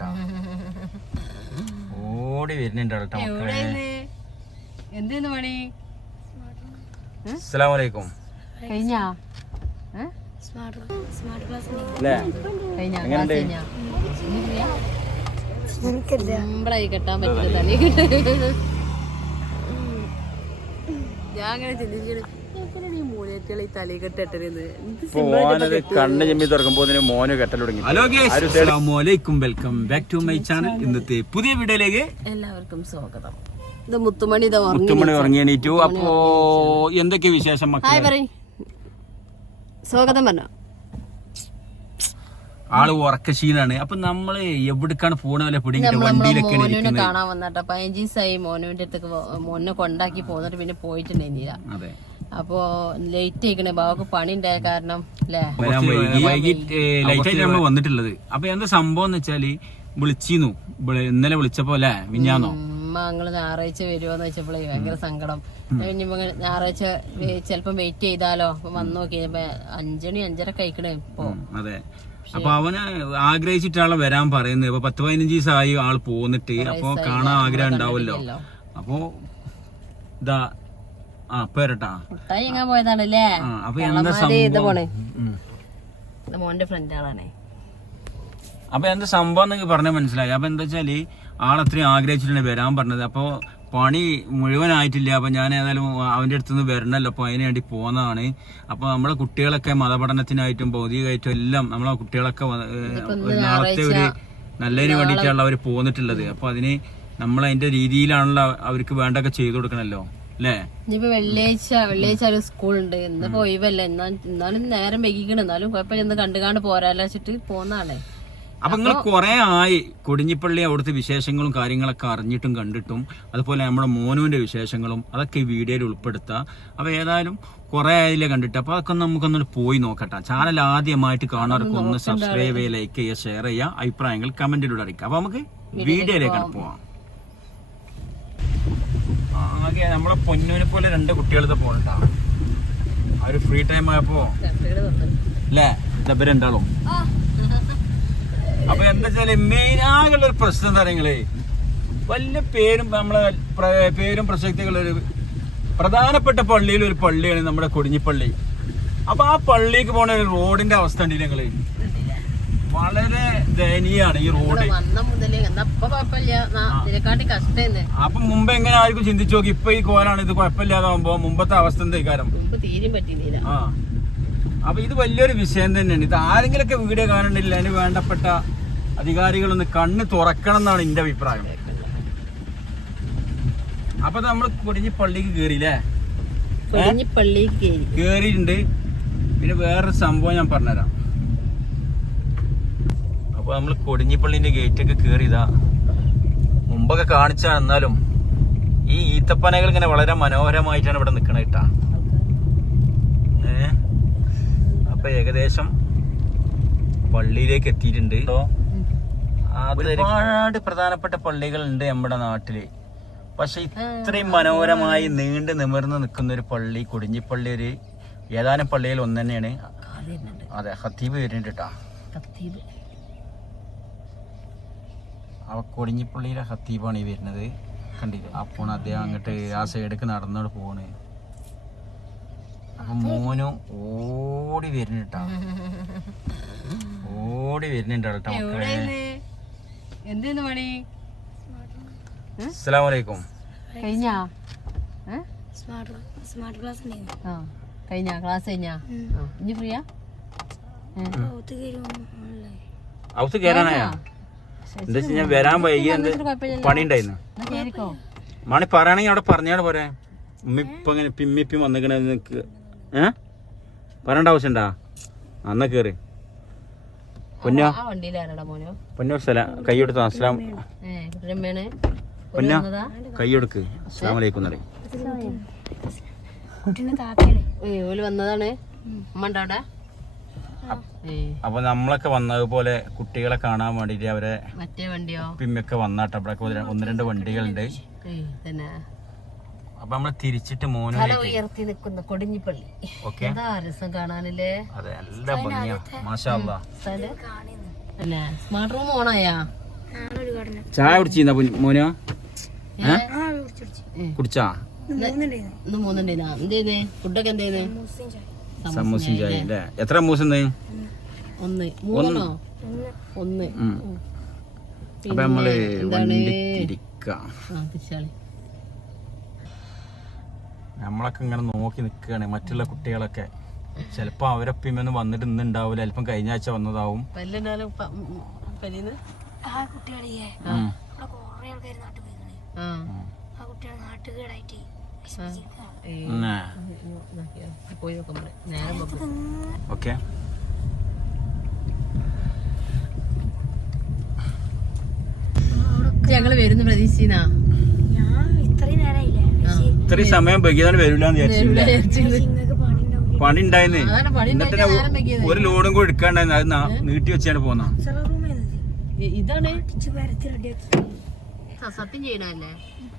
കേട്ടാ, ഓടി വരുന്നുണ്ട് കേട്ടോ മക്കളെ. എന്തെന്ന് പണി? അസ്സലാമു അലൈക്കും. കഴിഞ്ഞാ സിമ്പിളായി കെട്ടാൻ പറ്റില്ല തലേ കെട്ട്. ഞാൻ അങ്ങനെ ചിന്തിച്ചു മൂലക്കുകൾ ഈ തലേ കെട്ടിട്ടത് കണ്ണ് ചെമ്മി തുറക്കുമ്പോ മോന് കെട്ടൽ തുടങ്ങി. ഹലോ അസ്സലാമു welcome back to my channel. ഇന്നത്തെ പുതിയ വീഡിയോയിലേക്ക് എല്ലാവർക്കും സ്വാഗതം. ഇത് മുത്തുമണി ഉറങ്ങി എണീറ്റു. അപ്പോ എന്തൊക്കെ വിശേഷം മക്കളെ? സ്വാഗതം പറഞ്ഞ ആള് ഉറക്കശീലാണ്. അപ്പൊ നമ്മള് എവിടേക്കാണ് പോണ പോലെ പിടിക്കിട്ട് വണ്ടിയിലൊക്കെ കാണാൻ വന്നിട്ട് 15 ദിവസമായി മോനുവിന്റെ അടുത്തേക്ക് മോനെ കൊണ്ടാക്കി പോന്നിട്ട് പിന്നെ പോയിട്ടുണ്ടായിരുന്നില്ല. അതെ, അപ്പൊ ലേറ്റ് ആയിക്കണേ, ബാബക്ക് പണി ഉണ്ടായ കാരണം വൈകിട്ട് ലൈറ്റായിട്ട് നമ്മൾ വന്നിട്ടുള്ളത്. അപ്പൊ എന്താ സംഭവം എന്ന് വെച്ചാല് വിളിച്ചിരുന്നു ഇന്നലെ വിളിച്ചപ്പോ അല്ലെ മിഞ്ഞാന്നോ ഞങ്ങള് ഞായറാഴ്ച വരുമോന്ന് വെച്ചപ്പോഴേ ഭയങ്കര സങ്കടം. ഞായറാഴ്ച ചെലപ്പം വെയിറ്റ് ചെയ്താലോ. അപ്പൊ വന്നു നോക്കിയപ്പോ 5 മണി 5:30 കഴിക്കണേ ഇപ്പൊ. അതെ, അപ്പൊ അവന് ആഗ്രഹിച്ചിട്ടാണ് വരാൻ പറയുന്നത്. ഇപ്പൊ 10-15 ദിവസമായി ആള് പോന്നിട്ട്. അപ്പൊ കാണാൻ ആഗ്രഹം ഉണ്ടാവല്ലോ. അപ്പൊ ഇതാ പേരട്ടാ മുട്ടായി എങ്ങാൻ പോയതാണല്ലേ. അപ്പൊ എന്താ സംഭവം? മോന്റെ ഫ്രണ്ടാളാണേ. അപ്പൊ എന്താ സംഭവം എന്നൊക്കെ പറഞ്ഞാൽ മനസ്സിലായി. അപ്പൊ എന്താ വെച്ചാല് ആളത്രയും ആഗ്രഹിച്ചിട്ടാണ് വരാൻ പറഞ്ഞത്. അപ്പൊ പണി മുഴുവനായിട്ടില്ല. അപ്പൊ ഞാൻ ഏതായാലും അവന്റെ അടുത്തുനിന്ന് വരണല്ലോ, അപ്പൊ അതിന് വേണ്ടി പോകുന്നതാണ്. അപ്പൊ നമ്മളെ കുട്ടികളൊക്കെ മതപഠനത്തിനായിട്ടും ഭൗതികമായിട്ടും എല്ലാം നമ്മളെ കുട്ടികളൊക്കെ നാളത്തെ ഒരു നല്ലതിന് വേണ്ടിയിട്ടാണ് അവർ പോന്നിട്ടുള്ളത്. അപ്പൊ അതിന് നമ്മൾ അതിന്റെ രീതിയിലാണല്ലോ അവർക്ക് വേണ്ടൊക്കെ ചെയ്തു കൊടുക്കണല്ലോ അല്ലേ. ഇനിയിപ്പോ വെള്ളിയാഴ്ച ഒരു സ്കൂളുണ്ട്. ഇന്നിപ്പോ ഒഴിവല്ല, എന്നാലും നേരം വൈകിക്കണം. എന്നാലും കുഴപ്പമില്ല, ഇന്ന് കണ്ടുകാണ്ട് പോരാല്ലോ വെച്ചിട്ട് പോന്നാണേ. അപ്പൊ നിങ്ങൾ കുറെ ആയി കൊടിഞ്ഞിപ്പള്ളി അവിടുത്തെ വിശേഷങ്ങളും കാര്യങ്ങളൊക്കെ അറിഞ്ഞിട്ടും കണ്ടിട്ടും, അതുപോലെ നമ്മുടെ മോനുവിന്റെ വിശേഷങ്ങളും അതൊക്കെ ഈ വീഡിയോയിൽ ഉൾപ്പെടുത്താം. അപ്പൊ ഏതായാലും കുറെ ആയില്ലേ കണ്ടിട്ട്. അപ്പൊ അതൊക്കെ നമുക്കൊന്ന് പോയി നോക്കട്ടെ. ചാനൽ ആദ്യമായിട്ട് കാണാറൊക്കെ ഒന്ന് സബ്സ്ക്രൈബ് ചെയ്യുക, ലൈക്ക് ചെയ്യുക, ഷെയർ ചെയ്യുക, അഭിപ്രായങ്ങൾ കമന്റിലൂടെ അറിയിക്കുക. അപ്പൊ നമുക്ക് വീഡിയോയിലേക്ക് പോവാം. ആകെ നമ്മളെ പൊന്നൂനെ പോലെ 2 കുട്ടികളത്തെ പോകണ്ടാ. ആ ഒരു ഫ്രീ ടൈം ആയപ്പോ അല്ലേ ഇവരുണ്ടാളും. അപ്പൊ എന്താ വെച്ചാല് മെയിൻ ആകെയുള്ള ഒരു പ്രശ്നം എന്താ പറയുക, വലിയ പേരും നമ്മളെ പേരും പ്രസക്തികളൊരു പ്രധാനപ്പെട്ട പള്ളിയിൽ ഒരു പള്ളിയാണ് നമ്മുടെ കൊടിഞ്ഞിപ്പള്ളി. അപ്പൊ ആ പള്ളിക്ക് പോണ ഒരു റോഡിന്റെ അവസ്ഥ ഉണ്ടല്ലേ നിങ്ങള്, വളരെ ദയനീയാണ് ഈ റോഡ്. അപ്പൊ മുമ്പ് എങ്ങനെ ആർക്കും ചിന്തിച്ചു നോക്കി. ഇപ്പൊ ഈ കോലാണ് ഇത് കുഴപ്പമില്ലാതാവുമ്പോ മുമ്പത്തെ അവസ്ഥ എന്തായിക്കാരം. ആ അപ്പൊ ഇത് വലിയൊരു വിഷയം തന്നെയാണ്. ഇത് ആരെങ്കിലൊക്കെ വീഡിയോ കാണണ്ടില്ല, അതിന് വേണ്ടപ്പെട്ട അധികാരികളൊന്ന് കണ്ണ് തുറക്കണം എന്നാണ് എന്റെ അഭിപ്രായം. അപ്പൊ നമ്മള് കൊടിഞ്ഞിപ്പള്ളിക്ക് കേറിയില്ലേ, കേറിയിട്ടുണ്ട്. പിന്നെ വേറൊരു സംഭവം ഞാൻ പറഞ്ഞുതരാം. അപ്പൊ നമ്മള് കൊടിഞ്ഞിപ്പള്ളിന്റെ ഗേറ്റൊക്കെ കേറിയതാ. മുമ്പൊക്കെ കാണിച്ചാണ്, എന്നാലും ഈ ഈത്തപ്പനകൾ ഇങ്ങനെ വളരെ മനോഹരമായിട്ടാണ് ഇവിടെ നിക്കണ കേട്ടാ. അപ്പൊ ഏകദേശം പള്ളിയിലേക്ക് എത്തിയിട്ടുണ്ട്. ഒരുപാട് പ്രധാനപ്പെട്ട പള്ളികളുണ്ട് നമ്മുടെ നാട്ടില്. പക്ഷെ ഇത്രയും മനോഹരമായി നീണ്ടു നിമിർന്ന് നിൽക്കുന്ന ഒരു പള്ളി കൊടിഞ്ഞിപ്പള്ളി ഒരു ഏതാനും പള്ളിയിൽ ഒന്ന് തന്നെയാണ്. അതെ, ഖത്തീബ് വരുന്നുണ്ട് കേട്ടാ. അപ്പൊ കൊടിഞ്ഞിപ്പള്ളിയിലെ ഖത്തീബാണ് ഈ വരുന്നത്, കണ്ടില്ലേ. ആ പോണ അദ്ദേഹം അങ്ങോട്ട് ആ സൈഡേക്ക് നടന്നോട് പോണ്. അപ്പൊ മോനും ഓടി വരുന്നുണ്ടാ, ഓടി വരുന്നുണ്ട് കേട്ടോ മക്കളെ. എന്തെന്ന് പണി? അസ്സലാമു അലൈക്കും. കഴിഞ്ഞാ ക്ലാസ് കഴിഞ്ഞാ ഇനി ഫ്രീയാ? ഔത്ത് കയറാനായാ? എന്താ വെച്ചാൽ ഞാൻ വരാൻ വൈകി പണി ഉണ്ടായിരുന്നു. മണി പറയാണെങ്കിൽ അവിടെ പറഞ്ഞാണ് പോരെ. ഉമ്മിപ്പം ഇങ്ങനെ പിമ്മിപ്പി വന്നിക്കണ നിക്ക് പറയേണ്ട ആവശ്യണ്ടാ? അന്ന കേറി പൊന്നോ സ്ഥലം കൈയെടുത്തു. അസ്ലാം പൊന്ന കൈയെടുക്ക്. അസ്ലാം വലൈക്കും എന്നറിയും. വന്നതാണ്. അപ്പൊ നമ്മളൊക്കെ വന്നതുപോലെ കുട്ടികളെ കാണാൻ വേണ്ടിട്ട് അവരെ മറ്റേ വണ്ടിയോ പിമ്മൊക്കെ വന്നാട്ടെ. ഇവിടെ 1-2 വണ്ടികളുണ്ട്. അപ്പൊ നമ്മള് തിരിച്ചിട്ട് മോനെ ഉയർത്തി നിൽക്കുന്ന കൊടിഞ്ഞിപ്പള്ളി രസം കാണാനില്ലേ. അതെ, നല്ല ഭംഗിയാ മാഷാ അല്ലാഹ്. Smart room ഓണായാ? ചായ കുടിച്ചിരുന്ന മോനോ? കുടിച്ചാ? ഇന്ന് 3 ഉണ്ടായിരുന്നാ? എന്തേന്ന് ഫുഡൊക്കെ? എന്തേന്ന്? സമൂസയും ചായ അല്ലേ? എത്ര സമൂസ? 1 3 1. അപ്പൊ നമ്മള് വണ്ടിക്കിരിക്കാം. നമ്മളൊക്കെ ഇങ്ങനെ നോക്കി നിൽക്കുകയാണ്. മറ്റുള്ള കുട്ടികളൊക്കെ ചിലപ്പോ അവരൊപ്പം വന്നിട്ട് ഇന്ന് ഉണ്ടാവില്ല, ചിലപ്പം കഴിഞ്ഞ ആഴ്ച വന്നതാവും. ഓക്കെ, ഞങ്ങള് വരുന്ന പ്രതീക്ഷ ഇത്രയും സമയം വൈകിയാണ് വരില്ലാന്ന് വിചാരിച്ചില്ല. പണി ഉണ്ടായിരുന്നു. എന്നിട്ട് ഒരു ലോഡും കൂടി എടുക്കാണ്ടായിരുന്നു. അത് നീട്ടി വെച്ചാണ് പോന്ന. ഇതാണ് സത്യം ചെയ്യണല്ലേ?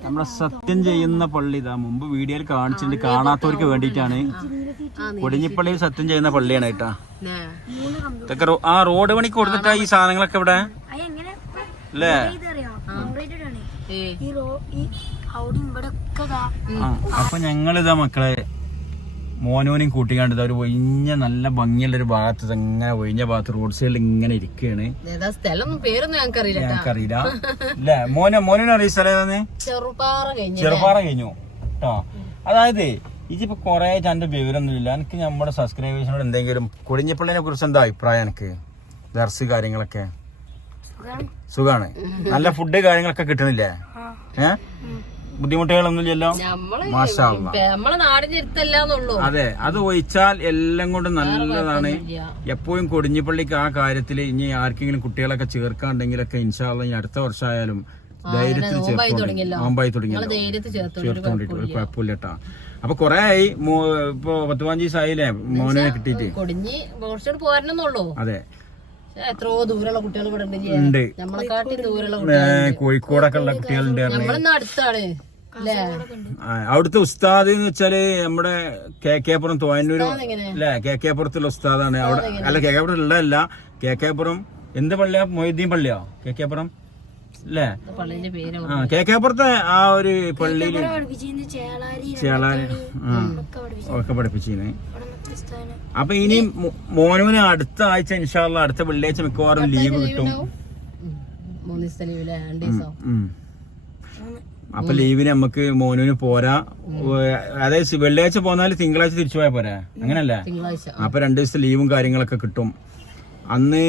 നമ്മളെ സത്യം ചെയ്യുന്ന പള്ളി ഇതാ മുമ്പ് വീഡിയോയിൽ കാണിച്ചിട്ടുണ്ട്. കാണാത്തവർക്ക് വേണ്ടിയിട്ടാണ്. കൊടിഞ്ഞിപ്പള്ളിയിൽ സത്യം ചെയ്യുന്ന പള്ളിയാണ് കേട്ടാ. ഇതൊക്കെ ആ റോഡ് പണിക്ക് കൊടുത്തിട്ടാ ഈ സാധനങ്ങളൊക്കെ ഇവിടെ അല്ലേ? അപ്പൊ ഞങ്ങളിതാ മക്കളെ മോനോനും കൂട്ടിക്കാണ്ട് ഒരു ഒഴിഞ്ഞ നല്ല ഭംഗിയുള്ള ഒരു ഭാഗത്ത് ഇങ്ങനെ ഒഴിഞ്ഞ ഭാഗത്ത് റോഡ് സൈഡിൽ ഇങ്ങനെ ഇരിക്കുകയാണ്. ഞങ്ങൾക്കറിയില്ല അല്ലേ? മോനോനും അറിയ സ്ഥലം ഏതാന്ന്? ചെറുപാറ കഴിഞ്ഞു കേട്ടോ. അതായത് ഇതിപ്പോ കൊറേ എന്റെ വിവരമൊന്നുമില്ല. എനിക്ക് നമ്മുടെ സബ്സ്ക്രൈബേഴ്സിനോട് എന്തെങ്കിലും കൊടിഞ്ഞിപ്പള്ളിനെ കുറിച്ച് എന്താ അഭിപ്രായം? എനിക്ക് ദർസ് കാര്യങ്ങളൊക്കെ സുഖാണ്. നല്ല ഫുഡ് കാര്യങ്ങളൊക്കെ കിട്ടണില്ലേ? ബുദ്ധിമുട്ടുകളൊന്നുമില്ലല്ലോ? മാഷാ അല്ലാഹ്. അതെ, അത് ഒഴിച്ചാൽ എല്ലാം കൊണ്ടും നല്ലതാണ്. എപ്പോഴും കൊടിഞ്ഞിപ്പള്ളിക്ക് ആ കാര്യത്തില് ഇനി ആർക്കെങ്കിലും കുട്ടികളൊക്കെ ചേർക്കാണ്ടെങ്കിലൊക്കെ ഇൻഷാ അല്ലാഹ് ഇനി അടുത്ത വർഷമായാലും ധൈര്യത്തിൽ നോമ്പായി ചേർത്തോണ്ടിട്ട് ഒരു കുഴപ്പമില്ല കേട്ടാ. അപ്പൊ കൊറേ ആയി ഇപ്പൊ 10-15 ദിവസമായില്ലേ മോനെ കിട്ടിയിട്ട്? അതെ, എത്രയോ ദൂരമുള്ള കുട്ടികൾ ഇവിടെ ഉണ്ട്. നമ്മളെക്കാട്ടി ദൂരമുള്ള കോഴിക്കോടൊക്കെ ഉള്ള കുട്ടികളുണ്ട്. അടുത്താണ് അവിടുത്തെ ഉസ്താദ് എന്ന് വെച്ചാല് നമ്മുടെ കേക്കേപ്പുറം തോന്നൂര് അല്ലെ? കേക്കേപ്പുറത്തുള്ള ഉസ്താദാണ് അവിടെ. അല്ല, കേക്കേപ്പുറം ഉള്ളതല്ല. കേക്കേപ്പുറം എന്ത് പള്ളിയാ? മൊയ്തീൻ പള്ളിയോ കേക്കേപ്പുറം അല്ലേ? കേക്കേപ്പുറത്തെ ആ ഒരു പള്ളിയില് ചേളാരി ഒക്കെ പഠിപ്പിച്ചിരുന്നു. അപ്പൊ ഇനി മോനൂന് അടുത്ത ആഴ്ച ഇൻഷാ അല്ലാഹ് അടുത്ത വെള്ളിയാഴ്ച മിക്കവാറും ലീവ് കിട്ടും. അപ്പൊ ലീവിന് നമുക്ക് മോനൂന് പോരാ. അതായത് വെള്ളിയാഴ്ച പോന്നാല് തിങ്കളാഴ്ച തിരിച്ചു പോയാ പോരാ, അങ്ങനല്ലേ? അപ്പൊ 2 ദിവസത്തെ ലീവും കാര്യങ്ങളൊക്കെ കിട്ടും. അന്ന്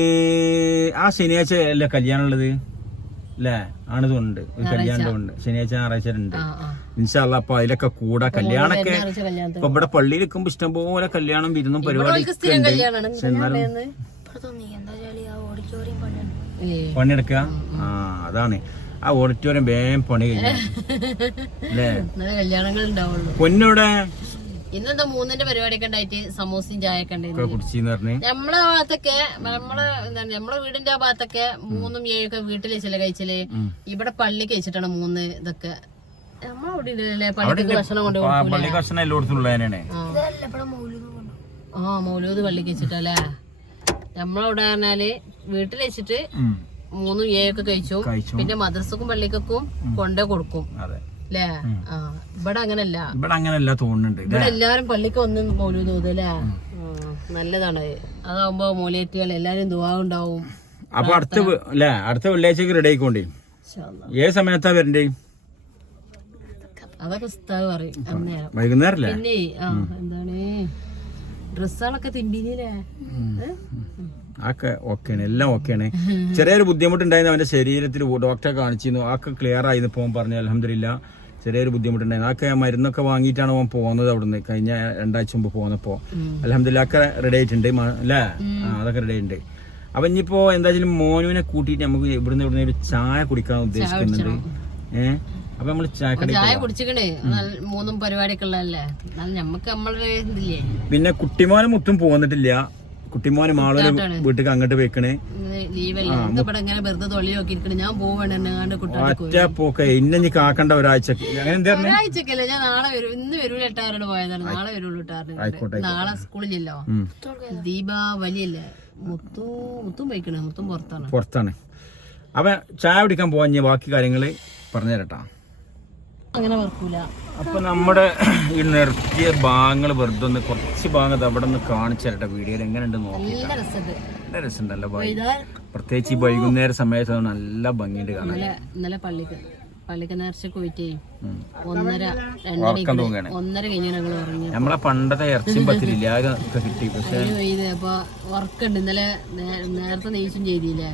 ആ ശനിയാഴ്ച അല്ലേ കല്യാണം ഉള്ളത് അല്ലേ? ആണ് തോന്നുന്നുണ്ട്. ഒരു കല്യാണം ഉണ്ട് ശനിയാഴ്ച ഞായറാഴ്ച ഉണ്ട് ഇൻഷാ അല്ലാഹ്. അപ്പൊ അതിലൊക്കെ കൂടാ. കല്യാണൊക്കെ ഇപ്പൊ ഇവിടെ പള്ളിയിൽ നിൽക്കുമ്പോ ഇഷ്ടംപോലെ കല്യാണം വിരുന്നും പരിപാടിയൊക്കെ ഉണ്ട്. എന്നാലും പണിയെടുക്ക. ആ അതാണ് ആ ഓഡിറ്റോറിയം വേഗം പണി കഴിഞ്ഞു അല്ലേ? കല്യാണങ്ങൾ ഉണ്ടാവുള്ളൂ. പൊന്നോടെ ഇന്നെന്താ 3ന്റെ പരിപാടിയൊക്കെ ഉണ്ടായിട്ട് സമൂസയും ചായയൊക്കെ ഉണ്ടായിരുന്നു. നമ്മളെ ഭാഗത്തൊക്കെ നമ്മളെ വീടിന്റെ ആ ഭാഗത്തൊക്കെ 3ഉം 7ഒക്കെ വീട്ടിൽ വെച്ചല്ലേ കഴിച്ചല്. ഇവിടെ പള്ളിക്ക് വെച്ചിട്ടാണ് 3 ഇതൊക്കെ. നമ്മളെ പള്ളിക്ക് ഭക്ഷണം കൊണ്ടുപോകും. ആ മൗലൂദ് പള്ളിക്ക് വെച്ചിട്ടല്ലേ? നമ്മളവിടെ പറഞ്ഞാല് വീട്ടിൽ വെച്ചിട്ട് 3ഉം 7ഒക്കെ കഴിച്ചു. പിന്നെ മദ്രസക്കും പള്ളിക്കും കൊണ്ടേ കൊടുക്കും അല്ലേ? ഇവിടെ അങ്ങനല്ല തോന്നുന്നുണ്ട്. ഇവിടെ എല്ലാരും പള്ളിക്ക് ഒന്ന് മൗലൂദ് ഓതുല്ലേ? നല്ലതാണ്. അതാവുമ്പോ മൗലിയത്തുകൾ എല്ലാരും ദുആ ഉണ്ടാവും. അപ്പൊ അടുത്ത വെള്ളിയാഴ്ചക്ക് റെഡി ആയിക്കോണ്ടേ. ഏത് സമയത്താ വരണ്ടേ? അതൊക്കെ ഉസ്താദ് പറയും വൈകുന്നേരല്ലേ? പിന്നെ എന്താണ് ഡ്രസ്സുകളൊക്കെ തിണ്ടില്ലേ? ആക്കെ ഓക്കെയാണ്, എല്ലാം ഓക്കെയാണ്. ചെറിയൊരു ബുദ്ധിമുട്ടുണ്ടായിരുന്നു അവന്റെ ശരീരത്തിൽ. ഡോക്ടറെ കാണിച്ചിരുന്നു, ആക്കെ ക്ലിയർ ആയിരുന്നു. പോകാൻ പറഞ്ഞു അൽഹംദുലില്ലാ. ചെറിയൊരു ബുദ്ധിമുട്ടുണ്ടായിരുന്നു. ആക്കെ മരുന്നൊക്കെ വാങ്ങിയിട്ടാണ് അവൻ പോകുന്നത് അവിടുന്ന്. കഴിഞ്ഞ 2 ആഴ്ച മുമ്പ് പോകുന്നപ്പോ അൽഹംദുലില്ലാ ഒക്കെ റെഡി ആയിട്ടുണ്ട് അല്ലേ? അതൊക്കെ റെഡി ആയിട്ടുണ്ട്. അപ്പൊ ഇനിയിപ്പോ എന്തായാലും മോനുവിനെ കൂട്ടിയിട്ട് നമുക്ക് ഇവിടുന്ന് ഒരു ചായ കുടിക്കാൻ ഉദ്ദേശിക്കുന്നുണ്ട്. അപ്പൊ നമ്മള് ചായ കുടിച്ചിക്കണേ 3ഉം പരിപാടിയൊക്കെ ഉള്ളതല്ലേ? നമുക്ക് നമ്മളെ ഇതില്ലേ. പിന്നെ കുട്ടിമോനും മുത്തും പോന്നിട്ടില്ല. കുട്ടിമോന് മാളൊരു വീട്ടിൽ അങ്ങോട്ട് വെക്കണേ. ഒറ്റ പോക്കെ ഇന്നെ കാക്കണ്ട ഒരാഴ്ചക്ക്. ഒരാഴ്ചക്കല്ലേ? ഞാൻ നാളെ വരും. ഇന്ന് വരൂല എട്ടാരോട് പോയതാണ്. നാളെ വരുള്ളൂ. നാളെ സ്കൂളിലല്ലോ. ദീപാവലിയല്ലേ? മുത്തും പോയിക്കണേ. മുത്തും പുറത്താണ്. അപ്പൊ ചായ കുടിക്കാൻ പോവാൻ ബാക്കി കാര്യങ്ങൾ പറഞ്ഞു തരട്ടാ. അങ്ങനെ വർക്കൂല. അപ്പൊ നമ്മുടെ ഈ നിർത്തിയ ഭാഗങ്ങൾ വെറുതെ ഒന്ന് കുറച്ച് ഭാഗം അവിടെ ഒന്ന് കാണിച്ചു തരട്ടെ വീഡിയോയിൽ എങ്ങനെയുണ്ട് നോക്കി. നല്ല രസമുണ്ടല്ലോ പ്രത്യേകിച്ച് ഈ വൈകുന്നേര സമയത്ത് നല്ല ഭംഗിയുണ്ട് കാണാൻ. ഇന്നലെ പള്ളിക്ക് നേർച്ച പോയിട്ടേ 1:30 കഴിഞ്ഞ ഞങ്ങൾ ഉറങ്ങി. നമ്മളെ പണ്ടത്തെ ഇറച്ചിയും പത്തിരില്ല അതൊക്കെ കിട്ടി. പക്ഷെ അപ്പൊ വർക്കുണ്ട്. ഇന്നലെ നേരത്തെ നെയ്ച്ചും ചെയ്തില്ലേ,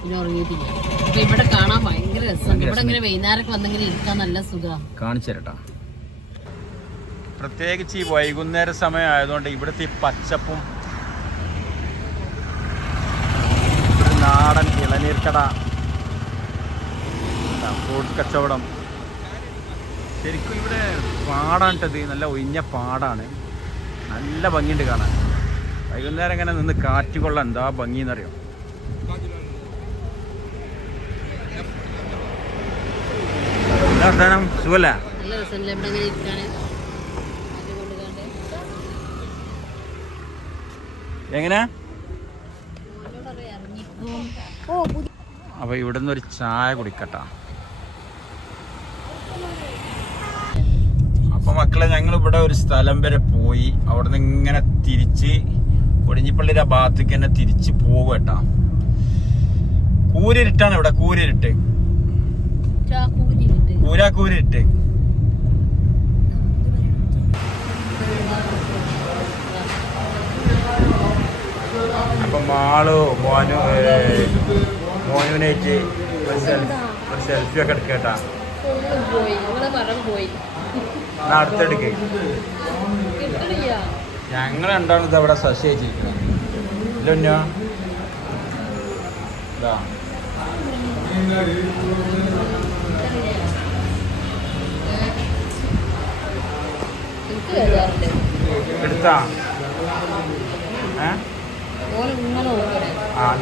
പിന്നെ ഉറങ്ങിയിട്ടില്ല. അപ്പൊ ഇവിടെ കാണാൻ ഭയങ്കര രസമുണ്ട്. ഇവിടെ ഇങ്ങനെ വൈകുന്നേരമൊക്കെ വന്നെങ്കിൽ ഇരിക്കാൻ നല്ല സുഖം. കാണിച്ചു തരട്ടാ. പ്രത്യേകിച്ച് ഈ വൈകുന്നേര സമയം ആയതുകൊണ്ട് ഇവിടുത്തെ ഈ പച്ചപ്പും നാടൻ ഇളനീർക്കട, ഫ്രൂട്ട് കച്ചവടം, ശരിക്കും ഇവിടെ പാടാണിട്ടത്. നല്ല ഒഴിഞ്ഞ പാടാണ്, നല്ല ഭംഗിയുണ്ട് കാണാൻ. വൈകുന്നേരം ഇങ്ങനെ നിന്ന് കാറ്റ് കൊള്ളാൻ എന്താ ഭംഗിന്നറിയോ. വർത്താനം സുഖല്ല? എങ്ങനെ? അപ്പൊ ഇവിടുന്ന് ഒരു ചായ കുടിക്കട്ടാ. അപ്പൊ മക്കളെ ഞങ്ങൾ ഇവിടെ ഒരു സ്ഥലം വരെ പോയി. അവിടുന്ന് ഇങ്ങനെ തിരിച്ച് കൊടിഞ്ഞിപ്പള്ളിയുടെ ഭാഗത്തേക്ക് തന്നെ തിരിച്ച് പോകട്ടാ. കൂരിട്ടാണ് ഇവിടെ, കൂരിട്ട് കൂരിട്ട്. അപ്പൊ മാളു മോനുവിനായിട്ട് ഒരു സെൽഫി ഒക്കെ എടുക്കട്ടാ. അടുത്തെടുക്ക്. ഞങ്ങൾ രണ്ടാണ് ഇത് അവിടെ സശി വെച്ചിരിക്കുന്നത്. ഇല്ലോ എടുത്താ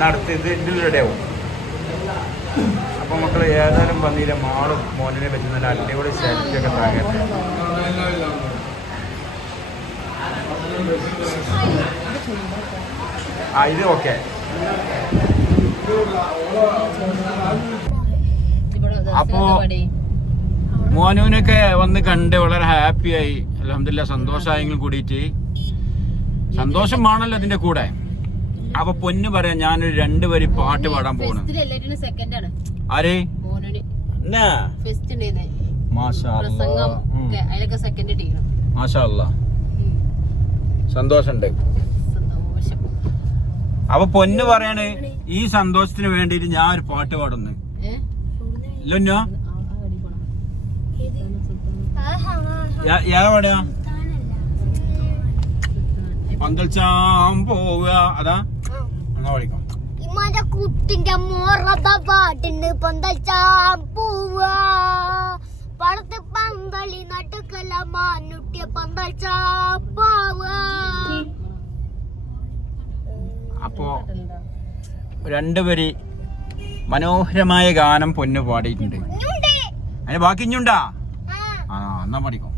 നടത്ത് ഇത് ഇതിൽ റെഡിയാവും. അപ്പൊ മക്കള് ഏതായാലും വന്നില്ല, മാളും മോനിനെ വെച്ച് നല്ല അടിപൊളി സെൽഫി ഒക്കെ താകട്ടെ. ഇത് ഓക്കെ. അപ്പോ മോനുവിനൊക്കെ വന്ന് കണ്ട് വളരെ ഹാപ്പിയായി. അൽഹംദുലില്ലാ സന്തോഷമായെങ്കിലും കൂടിയിട്ട് സന്തോഷമാണല്ലോ അതിന്റെ കൂടെ. അപ്പൊ പൊന്നു പറയാ ഞാനൊരു 2 വരി പാട്ട് പാടാൻ പോണു. ആര്? മാഷാ അല്ലാഹ് സന്തോഷണ്ട്. അപ്പൊ പൊന്നു പറയാണ് ഈ സന്തോഷത്തിന് വേണ്ടിട്ട് ഞാൻ ഒരു പാട്ട് പാടുന്നു. ഇല്ലോ ഏതാ പാടുക? പന്തൽച്ചാൻ പോവുക. അതാ എന്നാ പഠിക്കാം. കുട്ടിന്റെ മോറത പാട്ടുണ്ട്. പന്തൽച്ചാൻ പോവുക പടത്ത് പന്തളി നട്ടുക്കല മാനുട്ടിയ പന്തൽച്ചാൻ പോവുക. അപ്പോ 2 വരി മനോഹരമായ ഗാനം പൊന്നു പാടിയിട്ടുണ്ട്. അതിന് ബാക്കി ഇഞ്ഞുണ്ടാ? എന്നാ പഠിക്കും.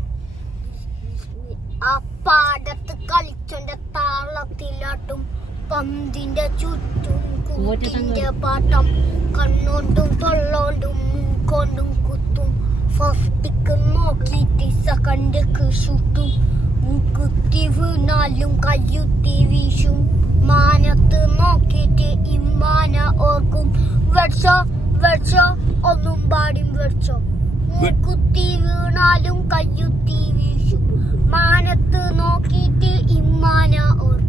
ആ പാടത്ത് കളിച്ചോന്റെ താളത്തിലാട്ടും പന്തിന്റെ ചുറ്റും കൂട്ടിന്റെ പാട്ടം കണ്ണോണ്ടും തൊള്ളോണ്ടും മൂക്കൊണ്ടും കുത്തും. ഫസ്റ്റിക്ക് നോക്കിയിട്ട് സെക്കൻഡിക്ക് ഷൂട്ടും. കുത്തി വീണാലും കയ്യുത്തി വീശും. മാനത്ത് നോക്കിയിട്ട് ഇമ്മാന ഓർക്കും. വെച്ചോ വെച്ചോ ഒന്നും പാടും വെച്ചോ. കുത്തി വീണാലും കയ്യുത്തി വീശും. മാനത്ത് നോക്കിയിട്ട് ഇമ്മാന ഓർക്കും.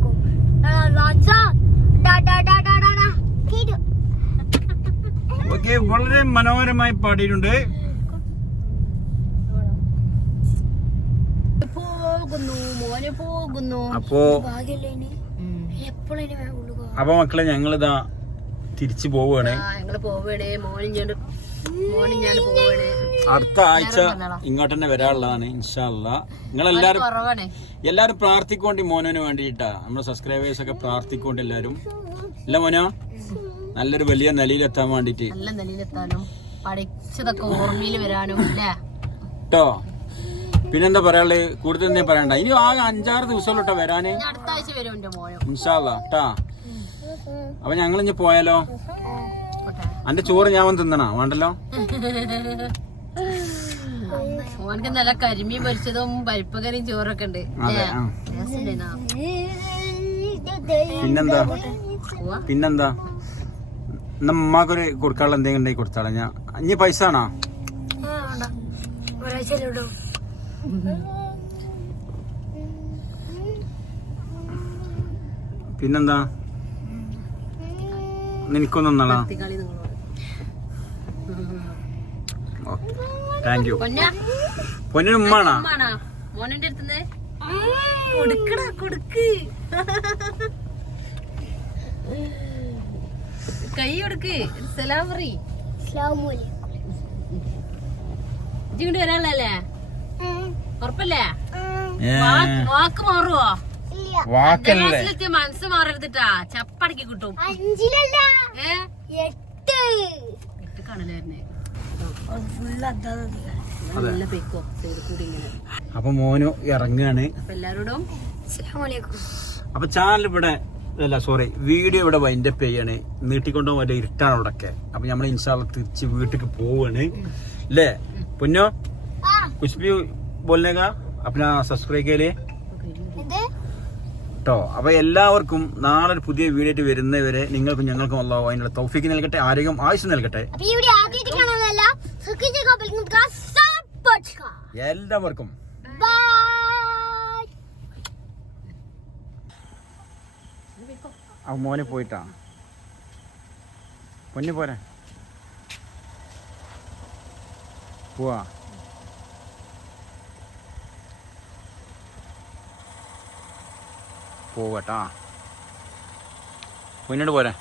വളരെ മനോഹരമായി പാടിയിട്ടുണ്ട്. അപ്പൊ മക്കളെ ഞങ്ങളിതാ തിരിച്ചു പോവുകയാണ്. അടുത്ത ആഴ്ച ഇങ്ങോട്ട് തന്നെ വരാനുള്ളതാണ് ഇൻഷാ അല്ലാ. എല്ലാരും പ്രാർത്ഥിക്കോണ്ടി മോനോന് വേണ്ടിയിട്ടാ. നമ്മുടെ സബ്സ്ക്രൈബേഴ്സ് ഒക്കെ പ്രാർത്ഥിക്കോണ്ടി എല്ലാരും. അല്ല മോനോ നല്ലൊരു വലിയ നിലയിലെത്താൻ വേണ്ടിട്ട് കേട്ടോ. പിന്നെന്താ പറയാനുള്ളത്? കൂടുതൽ എന്തെങ്കിലും പറയണ്ട. ഇനി ആകെ 5-6 ദിവസമല്ലോ വരാന് ഇൻഷാ അല്ലാ ട്ടാ. അപ്പൊ ഞങ്ങളിഞ്ഞ് പോയാലോ? അന്റെ ചോറ് ഞാൻ വന്ന് തിന്നണ വേണ്ടല്ലോ. ഓനക്ക് നല്ല കരിമീൻ പൊരിച്ചതും പരിപ്പുകറിയും ചോറൊക്കെ ഉണ്ട്. പിന്നെന്താ നമ്മക്കൊരു കൊടുക്കാനുള്ള എന്തെങ്കിലും ഉണ്ടെങ്കിൽ കൊടുത്താളെ. ഞാൻ ഇനി പൈസ ആണോ? പിന്നെന്താ നിനക്കൊന്നും നന്നാ. Thank you. പൊന്നിന് ഉമ്മാണോ? മോനിന്റെ അടുത്ത് കൊടുക്ക് കൈ കൊടുക്ക്. സലാം പറയ്. ഇങ്ങോട്ട് വരാനല്ലേ? ഉറപ്പല്ലേ? വാക്ക് മാറുവോ? വാക്കിലെത്തിയ മനസ്സ് മാറരുതിട്ടാ. ചപ്പടക്കി കിട്ടും. 8 കാണലായിരുന്നേ. അപ്പൊ മോനു ഇറങ്ങാണ്. എല്ലാരോടും അപ്പൊ ചാനൽ ഇവിടെ വീഡിയോ ഇവിടെ വൈൻഡപ്പ് ചെയ്യാണ്. നീട്ടിക്കൊണ്ടോ വല്ല ഇരുട്ടാണ് അവിടൊക്കെ. അപ്പൊ നമ്മള് ഇൻഷാല്ല തിരിച്ച് വീട്ടിക്ക് പോവാണ് അല്ലേ പൊന്നോ? കുछ भी बोलने का अपना सब्सक्राइब के लिए കേട്ടോ. അപ്പൊ എല്ലാവർക്കും നാളെ ഒരു പുതിയ വീഡിയോ ആയിട്ട് വരുന്നവരെ നിങ്ങൾക്കും ഞങ്ങൾക്കും അല്ലാഹു അതിനുള്ള തൗഫീഖ് നൽകട്ടെ, ആരോഗ്യം ആയുസ് നൽകട്ടെ. എല്ലാവർക്കും ആ മോനെ പോയിട്ടാ പൊന്നു പോരെ പോവാ. പോവട്ടാ പൊന്നോട് പോരെ.